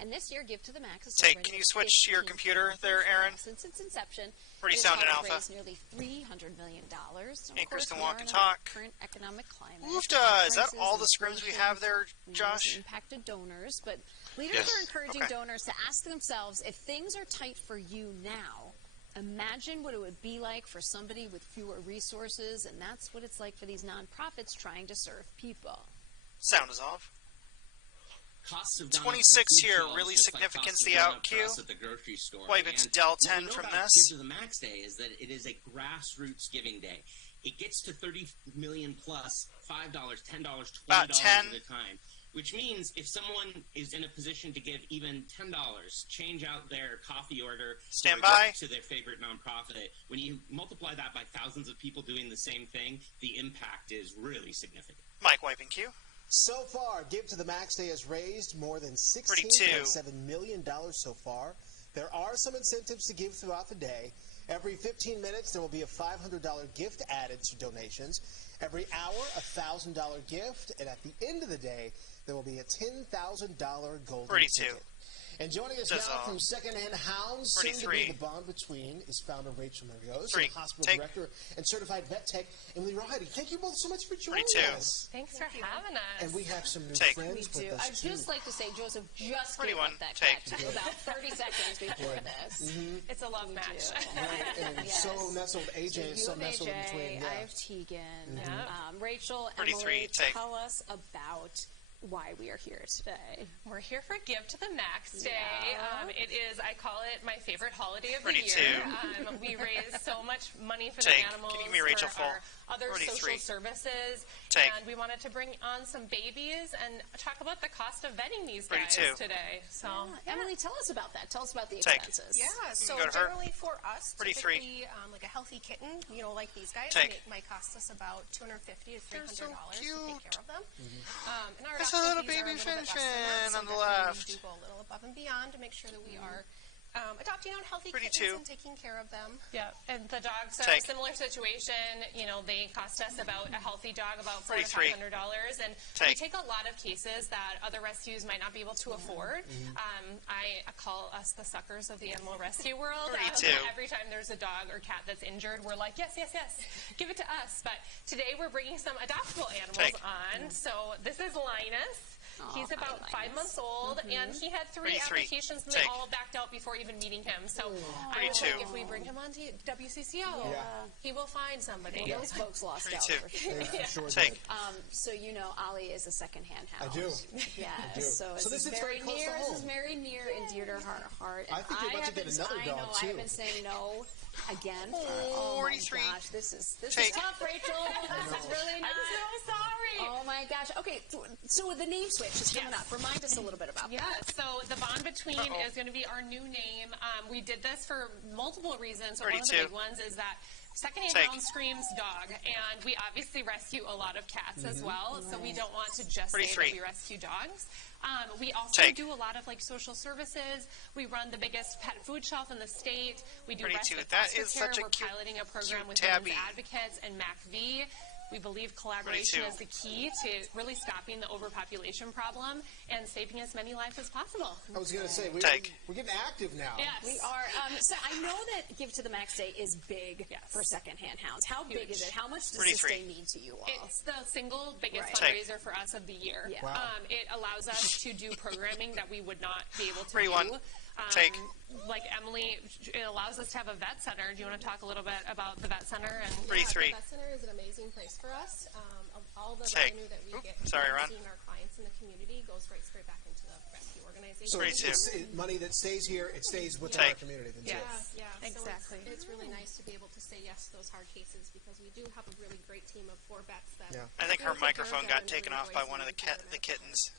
And this year, Give to the Max is Take. celebrating Can you its switch to your 15th computer there, Aaron? Since its inception, Pretty it has sound in helped Alpha. raise nearly $300 million. And Hey, of course, Kristen, we walk are and in a talk. current economic climate. Woofda! Is that Prices, all the scrims we have there, inflation, Josh? Impacted donors, but leaders Yes. are encouraging Okay. donors to ask themselves, if things are tight for you now, imagine what it would be like for somebody with fewer resources, and that's what it's like for these nonprofits trying to serve people. Sound is off. Costs have gone 26 up for food here, shelves, really just like significant costs the have gone out up for cue. us at the grocery store. Wipe it to And Del what we 10 know from about this. Give to the Max Day is that it is a grassroots giving day. It gets to 30 million plus $5, $10, $20 About 10. at a time. Which means if someone is in a position to give even $10, change out their coffee order Stand or by. to their favorite nonprofit, when you multiply that by thousands of people doing the same thing, the impact is really significant. Mike wiping queue. So far, Give to the Max Day has raised more than Pretty two. $16.7 million so far. There are some incentives to give throughout the day. Every 15 minutes, there will be a $500 gift added to donations. Every hour, a $1,000 gift. And at the end of the day, there will be a $10,000 golden Pretty ticket. two. And joining us Says now all. from Secondhand Hounds, Pretty soon to three. be the bond between, is founder Rachel Mergos, Three. and hospital Take. director and certified vet tech Emily Riley. Thank you both so much for joining Pretty two. us. Thanks for having us. And we have some new Take. friends Me with too. us I'd too. just like to say Joseph just Pretty gave one. up that Take. catch about 30 seconds before this. It's a love match. Right, and Yes. so nestled AJ So and you so have nestled in AJ, between. I have Tegan, Yeah. Rachel, Pretty Emily. three, take. Tell us about why we are here today. We're here for Give to the Max Day. Yeah. It is, I call it my favorite holiday of Pretty the year. two. We raise so much money for Take. the animals, Can you give me Rachel for full? our other Pretty social three. services. Take. And we wanted to bring on some babies and talk about the cost of vetting these Pretty guys two. today. So, Emily, tell us about that. Tell us about the Take. expenses. Yeah, so go to her. generally for us, Pretty three. typically, like a healthy kitten, like these guys, Take. it might cost us about $250 to $300 so to cute. take care of them. And our There's a adoption little fees are baby a little bit less than that, Fin-Fin so on the definitely left. we do go a little above and beyond to make sure that we are adopting out healthy Pretty kittens two. and taking care of them. yeah, and the dogs are Take. a similar situation. They cost us about a healthy dog about $400 Pretty to three. $500, and we Take. take a lot of cases that other rescues might not be able to afford. I call us the suckers of the animal rescue world. Pretty two. Every time there's a dog or cat that's injured, we're like, yes, yes, yes, give it to us. But today we're bringing some adoptable animals Take. on. So this is Linus. He's hi, about 5 Linus. months old, and he had 3 Pretty three. applications, and they Take. all backed out before even meeting him. So Pretty I was two. like, if we bring him on to WCCO, he will find somebody. Those folks lost Pretty out two. for sure. They for sure Take. did. So Ali is a secondhand house. I do. Yes. do. So, So this is very close to near. This home. is very near and dear to her heart. I think you're about to get another I dog, know. too. I have been saying no Again? 43. Oh my gosh, this is Take. tough, Rachel. This is really not. I'm so sorry. Oh my gosh. Okay, so the name switch is coming up. Remind us a little bit about that. So the Bond Between is going to be our new name. We did this for multiple reasons. So one of the 32. big ones is that secondhand Take. hound screams dog, and we obviously rescue a lot of cats as well. So we don't want to just say 33. that we rescue dogs. We also Take. do a lot of like social services. We run the biggest pet food shelf in the state. We do 32. respite That foster is care. such a We're cute- piloting a program cute with tabby. Women's Advocates and MACV. We believe collaboration 32. is the key to really stopping the overpopulation problem and saving as many lives as possible. I was going to say, we're getting active now. Yes. We are. So I know that Give to the Max Day is big for secondhand hounds. How big is it? How much does this 33. day mean to you all? It's the single biggest Right. fundraiser for us of the year. Yeah. Wow. It allows us to do programming that we would not be able to 31. do. Take. Like Emily, it allows us to have a vet center. Do you want to talk a little bit about the vet center? And 33. The vet center is an amazing place for us. Of all the Take. revenue that we get Sorry, from Ron. seeing our clients in the community goes straight back into the rescue organization. So it's money that stays here, it stays within our community. Then, too. Yeah, exactly. So it's really nice to be able to say yes to those hard cases because we do have a really great team of 4 vets that. I think her really take care microphone of got them and taken really off by enjoy one of seeing the kittens.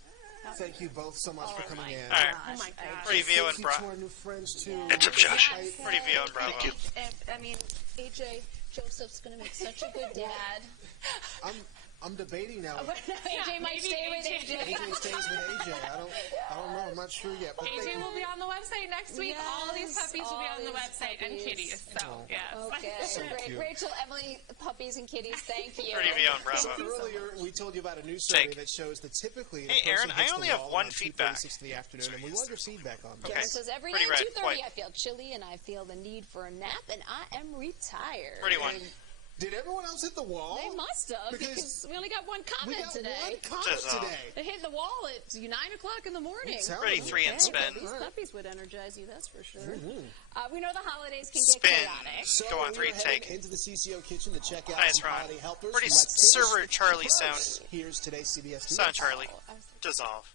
Thank you both so much for coming in. All right. Oh my gosh. Review and Thank you Bravo. to our new friends, too. It's up, Josh. Review and Bravo. Thank you. I mean, AJ, Joseph's going to make such a good dad. I'm debating now. AJ might stay with AJ. AJ stays with AJ. I don't know. I'm not sure yet. But AJ will be on the website next week. All these puppies will be on the website and kitties. So, yes. Okay, great. Rachel, Emily, puppies and kitties, thank you. Review on Bravo. So earlier, we told you about a news survey that shows that typically the Hey, Aaron, person hits I only the have wall one around feedback. 2:36 in the afternoon, and we want your feedback on that. Okay. It says every day Pretty at red. 2:30 White. I feel chilly and I feel the need for a nap and I am retired. 31. Did everyone else hit the wall? They must have because we only got one comment got today. one comment today. They hit the wall at 9 o'clock in the morning. 33 and spin. These puppies would energize you, that's for sure. Mm-hmm. We know the holidays can Spin. get chaotic. So Go on, we 3, are heading take. into the CCO kitchen to check out Nice, some Ron. holiday helpers. Pretty who like fish. server Charlie First, sound. Here's today's CBS News. Sound Charlie. Dissolve.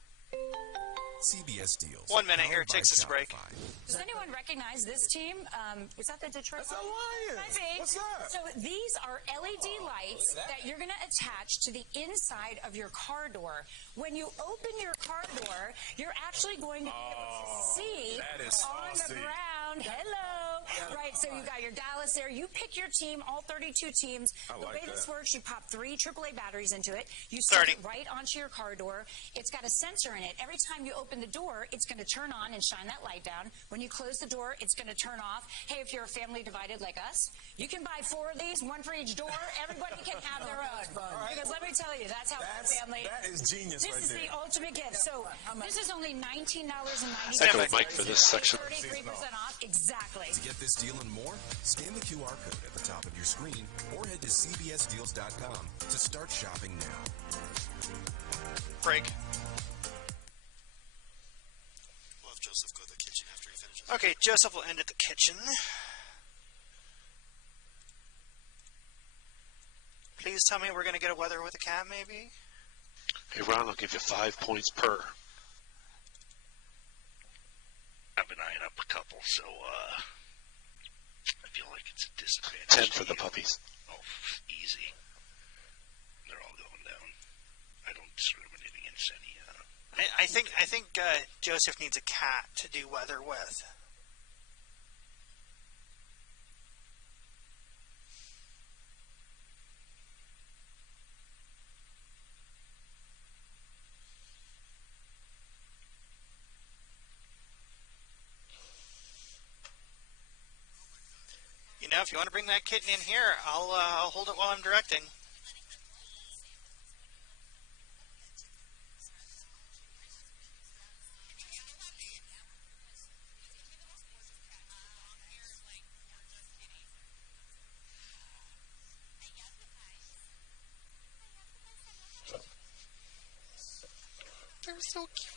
CBS Deals. 1 minute here. Powered by Takes us a break. Shopify. Does anyone recognize this team? Was that the Detroit? That's the Lions. Maybe. What's that? So these are LED lights that you're going to attach to the inside of your car door. When you open your car door, you're actually going to be able to see that is on saucy. the ground. Hello. Right, so you got your Dallas there. You pick your team, all 32 teams. I The like way this that. works, you pop 3 AAA batteries into it. You stick 30. it right onto your car door. It's got a sensor in it. Every time you open the door, it's going to turn on and shine that light down. When you close the door, it's going to turn off. Hey, if you're a family divided like us, you can buy 4 of these, 1 for each door. Everybody can have their own. Because let me tell you, that's how our family. That is genius This right is there. the ultimate gift. So this is only $19.90. Stand by. Mike for this section. 33% off. Exactly. To get this deal and more, scan the QR code at the top of your screen or head to cbsdeals.com to start shopping now. Break. We'll have Joseph go to the kitchen after he finishes. Okay, Joseph will end at the kitchen. Please tell me we're going to get a weather with a cat, maybe? Hey, Ron, I'll give you 5 points per. I've been eyeing up a couple, so I feel like it's a disadvantage. 10 for the puppies. Oh, easy. They're all going down. I don't discriminate against any. I think Joseph needs a cat to do weather with. You know, if you want to bring that kitten in here, I'll hold it while I'm directing. They're so cute.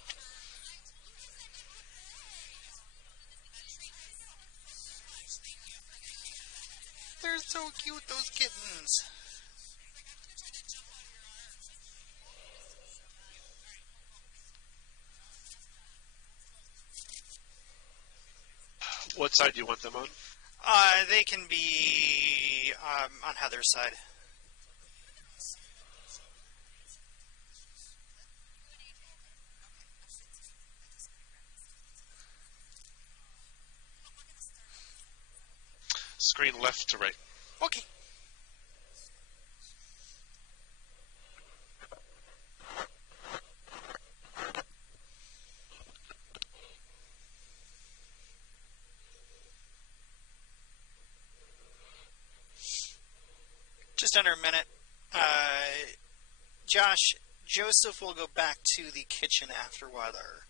They're so cute, those kittens. What side do you want them on? They can be on Heather's side. Screen left to right. Okay. Just under a minute. Josh, Joseph will go back to the kitchen after weather.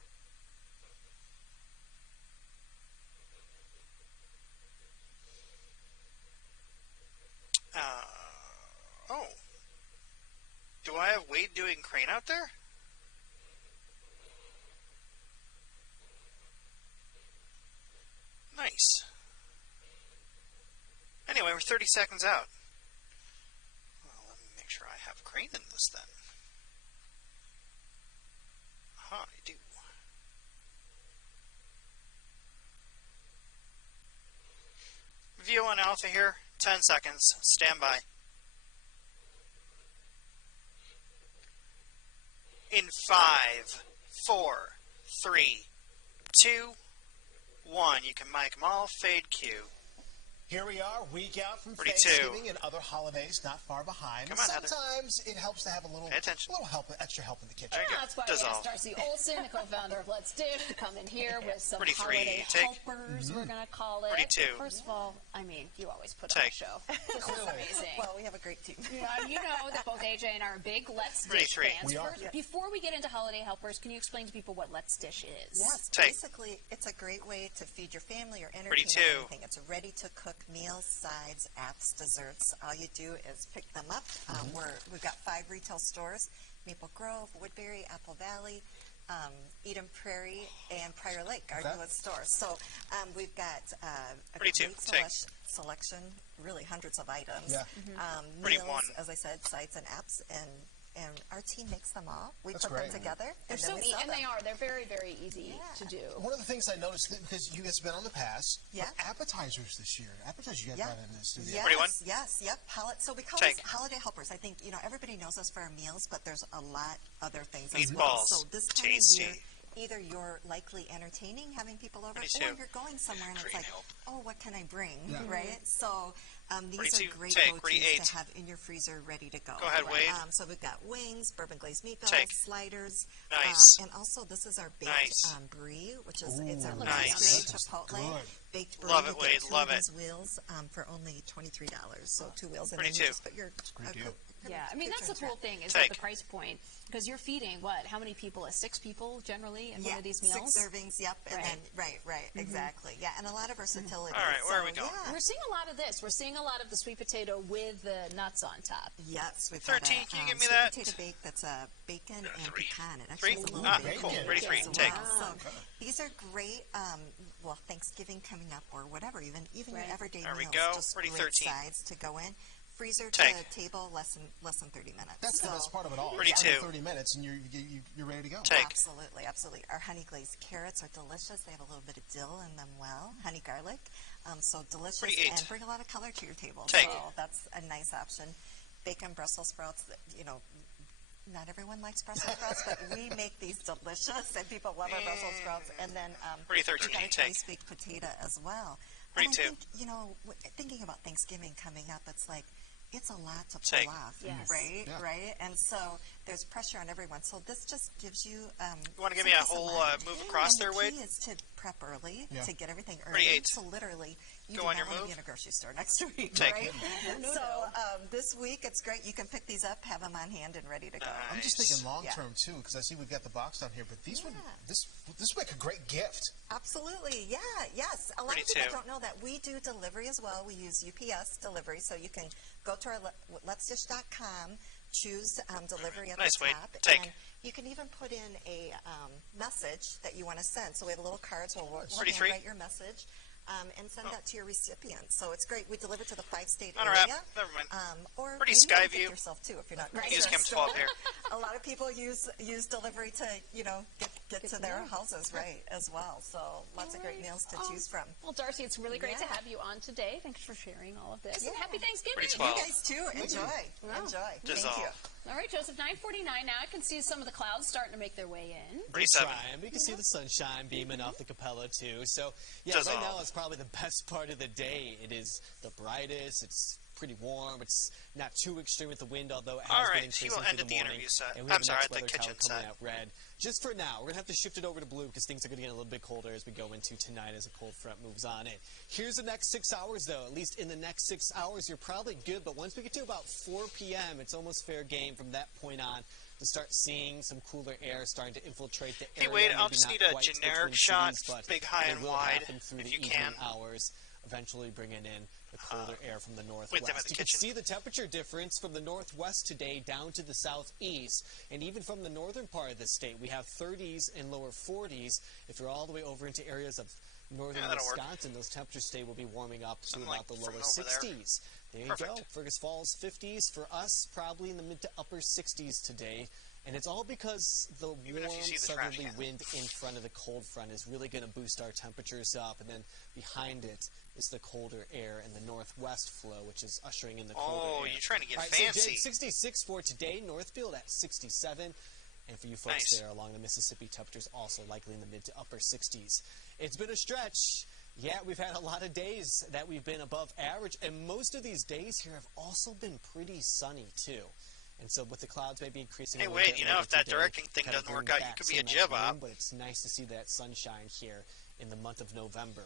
Oh. Do I have Wade doing crane out there? Nice. Anyway, we're 30 seconds out. Well, let me make sure I have crane in this then. Aha, I do. View on Alpha here. 10 seconds. Stand by. In 5, 4, 3, 2, 1. You can mic them all. Fade Q. Here we are, week out from 42. Thanksgiving and other holidays, not far behind. Come on, sometimes it helps to have a little help, extra help in the kitchen. Yeah, that's why we asked Darcy Olson, the co-founder of Let's Dish, to come in here with some 43. holiday Take. helpers, we're going to call it. 42. First of all, I mean, you always put Take. on a show. This is amazing. Well, we have a great team. You know that both AJ and I are big Let's Dish 43. fans. We are. First, before we get into holiday helpers, can you explain to people what Let's Dish is? Yes, Take. basically, it's a great way to feed your family or entertain 42. or anything. It's a ready-to-cook meal, sides, apps, desserts. All you do is pick them up. We've got 5 retail stores: Maple Grove, Woodbury, Apple Valley, Eden Prairie, and Prior Lake, our newest stores. So we've got a 42. great selection, really hundreds of items. Yeah. Meals, 41. as I said, sites and apps, and our team makes them all. We That's put great. them together. They're so easy, and they are. They're very, very easy to do. One of the things I noticed, because you guys have been on the past, Yeah. appetizers this year. Appetizers you guys Yeah. got in the studio. Yes, 41? yes, yep. So we call Take. this holiday helpers. I think, everybody knows us for our meals, but there's a lot other things as well. Meatballs. So this time Tasty. of year, either you're likely entertaining, having people over, 42. or you're going somewhere and it's like, oh, what can I bring, right? So these 42. are great Take. go-tos 48. to have in your freezer ready to go. Go ahead, Wade. So we've got wings, bourbon glazed meatballs, Take. sliders. Nice. And also this is our baked Nice. Brie, which is it's a Nice. raspberry chipotle baked brie. Love it, You Wade. get 2 Love of it. these wheels for only $23. So 2 wheels, and then 42. you just put your Yeah, I mean, that's the cool thing is Take. that the price point, because you're feeding, how many people? 6 people generally in one of these meals? 6 servings, yep. And then, right, exactly. Yeah, and a lot of versatility. All right, where are we So, going? yeah. We're seeing a lot of this. We're seeing a lot of the sweet potato with the nuts on top. Yes, we've 13, got a can you give me sweet that? potato bake that's a bacon and pecan. It 3? actually has a little Ah, bacon cool. in it Ready, 3. as Take. well. So these are great. Thanksgiving coming up or whatever, even your everyday There we meals. go. Just Ready, great 13. sides to go in. Freezer Take. to table, less than 30 minutes. That's the best part of it all. Ready, It's 2. under 30 minutes and you're ready to go. Take. Absolutely. Our honey glazed carrots are delicious. They have a little bit of dill in them. Honey garlic, so delicious 48. and bring a lot of color to your table. Take. So that's a nice option. Bacon Brussels sprouts. Not everyone likes Brussels sprouts, but we make these delicious, and people love our Brussels sprouts. And then Ready, we've 13. got a Take. nice baked potato as well. Ready, And I 2. think, thinking about Thanksgiving coming up, it's like, it's a lot to Take. pull off, Yes. right? Yeah. Right? And so there's pressure on everyone. So this just gives you. You want to give me a whole move across and there, the Wade? key is to prep early to get everything early. 38. So literally, you Go do on not your want to move. be in a grocery store next week, Take. right? So this week it's great. You can pick these up, have them on hand, and ready to go. I'm just thinking long Yeah. term too, because I see we've got the box down here. But these would this would make a great gift. Absolutely, yeah, yes. A lot Ready of people to. don't know that we do delivery as well. We use UPS delivery, so you can go to our letsdish.com, choose delivery at Nice, the Wade. top, Take. and you can even put in a message that you want to send. So we have little cards where we'll 33. handwrite your message. And send that to your recipient. So it's great. We deliver to the 5-state Unwrap. area. Never mind. Or Pretty maybe you can Skyview. pick yourself too if you're not Use Chem 12 here. A lot of people use delivery to get get to their houses right as well. So lots of great meals to choose from. Well, Darcy, it's really great to have you on today. Thanks for sharing all of this. And happy Thanksgiving. You guys too. Enjoy. Enjoy. Thank you. All right, Joseph, 9:49 now. I can see some of the clouds starting to make their way in. We're trying. We can see the sunshine beaming off the Capella, too. So, yeah, right now is probably the best part of the day. It is the brightest. It's pretty warm. It's not too extreme with the wind, although it has been increasing through the morning. The interview set. I'm sorry, at the kitchen set. Out red. Just for now, we're going to have to shift it over to blue because things are going to get a little bit colder as we go into tonight as a cold front moves on in. Here's the next 6 hours, though. At least in the next 6 hours, you're probably good. But once we get to about 4 p.m., it's almost fair game from that point on to start seeing some cooler air starting to infiltrate the area. Hey, Wade, I'll just need a generic shot, big, high, and wide, if you can. Hours, eventually bringing in the colder air from the northwest. You can see the temperature difference from the northwest today down to the southeast, and even from the northern part of the state. We have 30s and lower 40s. If you're all the way over into areas of northern Wisconsin, those temperatures today will be warming up to about the lower 60s. There you go. Fergus Falls 50s. For us, probably in the mid to upper 60s today. And it's all because the warm southerly wind in front of the cold front is really going to boost our temperatures up. And then behind it is the colder air and the northwest flow, which is ushering in the colder air. Oh, you're trying to get fancy. So 66 for today, Northfield at 67. And for you folks there along the Mississippi, temperatures also likely in the mid to upper 60s. It's been a stretch. Yeah, we've had a lot of days that we've been above average. And most of these days here have also been pretty sunny, too. And so with the clouds maybe increasing a little bit if that directing thing doesn't work out, you could be a jib up. But it's nice to see that sunshine here in the month of November.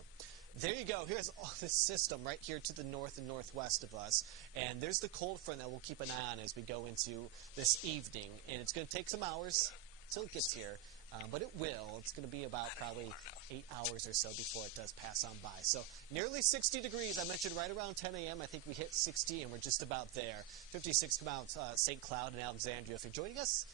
There you go. Here's all this system right here to the north and northwest of us. And there's the cold front that we'll keep an eye on as we go into this evening. And it's going to take some hours until it gets here. But it will. It's going to be about probably 8 hours or so before it does pass on by. So nearly 60 degrees. I mentioned right around 10 a.m. I think we hit 60, and we're just about there. 56 come out St. Cloud and Alexandria. If you're joining us,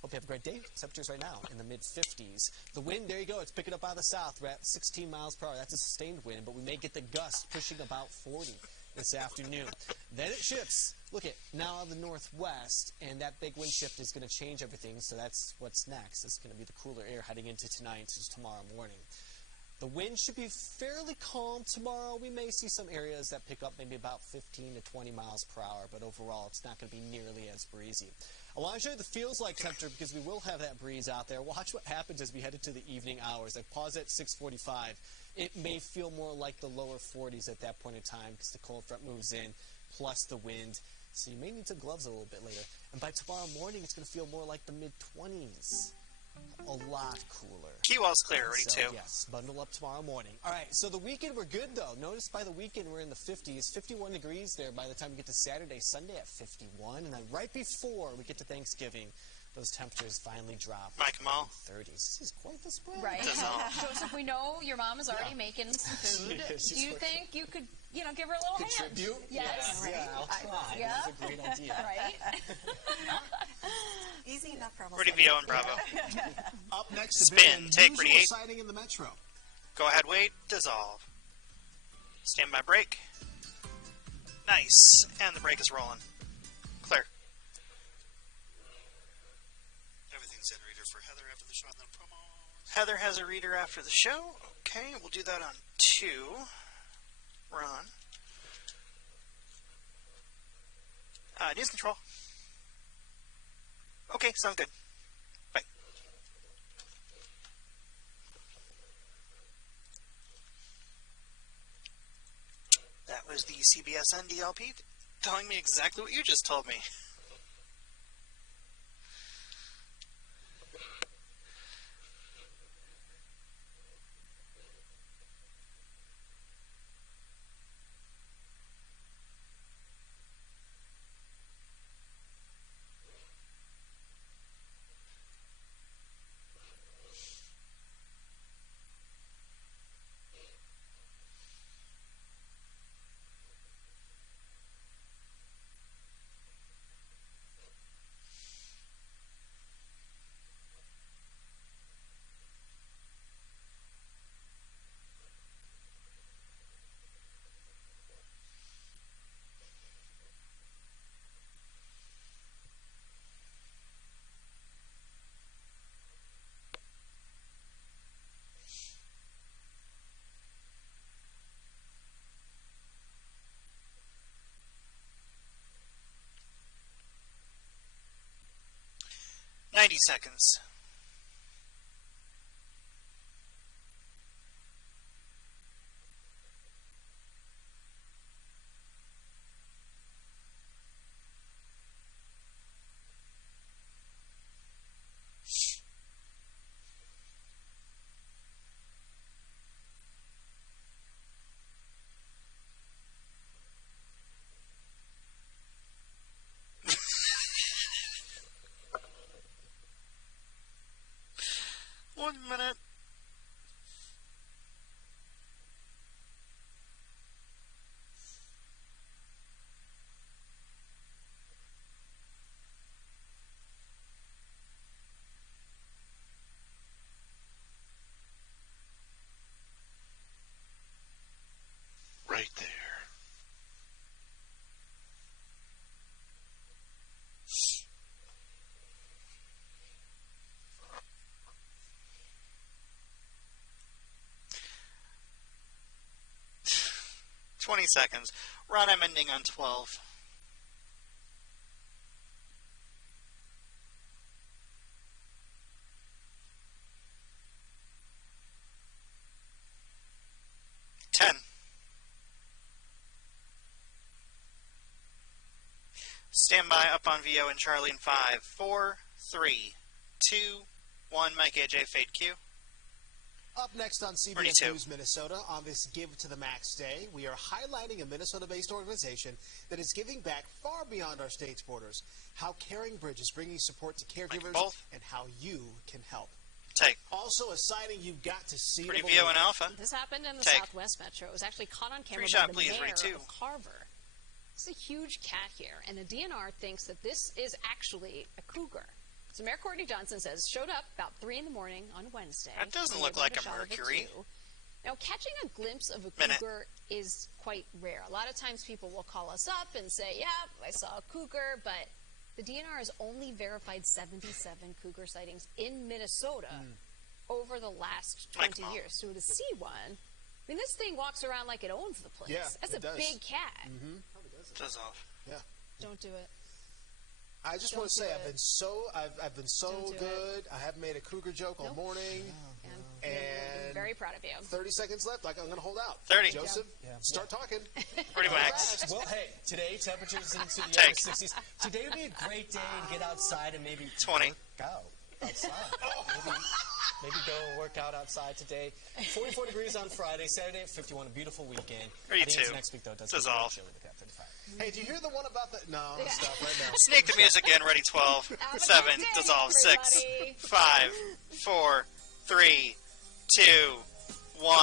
hope you have a great day. Temperatures right now in the mid-50s. The wind, there you go. It's picking up out of the south. We're at 16 miles per hour. That's a sustained wind, but we may get the gust pushing about 40 this afternoon. Then it shifts. Look at now the northwest, and that big wind shift is going to change everything, so that's what's next. It's going to be the cooler air heading into tonight to tomorrow morning. The wind should be fairly calm tomorrow. We may see some areas that pick up maybe about 15 to 20 miles per hour, but overall it's not going to be nearly as breezy. I want to show you the feels-like temperature because we will have that breeze out there. Watch what happens as we head into the evening hours. I pause at 6:45. It may feel more like the lower 40s at that point in time because the cold front moves in, plus the wind. So you may need some gloves a little bit later. And by tomorrow morning, it's going to feel more like the mid-20s. A lot cooler. Keywell's clear already, too. Yes, bundle up tomorrow morning. All right, so the weekend, we're good, though. Notice by the weekend, we're in the 50s. 51 degrees there by the time we get to Saturday. Sunday at 51. And then right before we get to Thanksgiving, those temperatures finally drop. Mike Kamal. 30s. This is quite the spread. Right. Joseph, we know your mom is already making some food. Do you think you could, give her a little hand? Contribute? Yes. Yeah, I'll try. That's a great idea. Right? Easy enough for almost Ready, VO, and Bravo. Up next, Spin, take unusual 48. sighting in the metro. Go ahead, Wade. Dissolve. Stand by brake. Nice. And the brake is rolling. Clear. Everything's in reader for Heather after the show and then promo. Heather has a reader after the show. Okay, we'll do that on 2. Run. News control. Okay, sounds good. Bye. That was the CBS NDLP telling me exactly what you just told me. 90 seconds. One minute. Right there. $20 seconds. Ron, I'm ending on 12. Stand by up on VO and Charlie in 5, 4, 3, 2, 1. Mike AJ, fade Q. Up next on CBS News Minnesota, on this Give to the Max Day, we are highlighting a Minnesota-based organization that is giving back far beyond our state's borders. How Caring Bridge is bringing support to caregivers and how you can help. Take. Also, a sighting you've got to see. Pretty VO and Alpha. This happened in the Take. Southwest Metro. It was actually caught on camera Shot, by the please, mayor of Carver. It's a huge cat here, and the DNR thinks that this is actually a cougar. So Mayor Courtney Johnson says, showed up about 3 in the morning on Wednesday. That doesn't look like a Mercury. Now, catching a glimpse of a cougar is quite rare. A lot of times people will call us up and say, yeah, I saw a cougar, but the DNR has only verified 77 cougar sightings in Minnesota over the last 20 years. So to see one, I mean, this thing walks around like it owns the place. Yeah, That's a big cat. Does off. Yeah. Don't do it. I just want to say I've been so good. I haven't made a cougar joke all morning. And I'm very proud of you. 30 seconds left. I'm going to hold out. 30. Joseph, start talking. Pretty max. Well, hey, today temperatures into the upper 60s. Today would be a great day to get outside and maybe 20. Go outside. Maybe go and work out outside today. 44 degrees on Friday, Saturday at 51. A beautiful weekend. 32. Next week though does Dissolve. Hey, did you hear the one about the? No, stop right now. Sneak the music in. Ready. 12, 7, dissolve. 6, 5, 4, 3, 2, 1.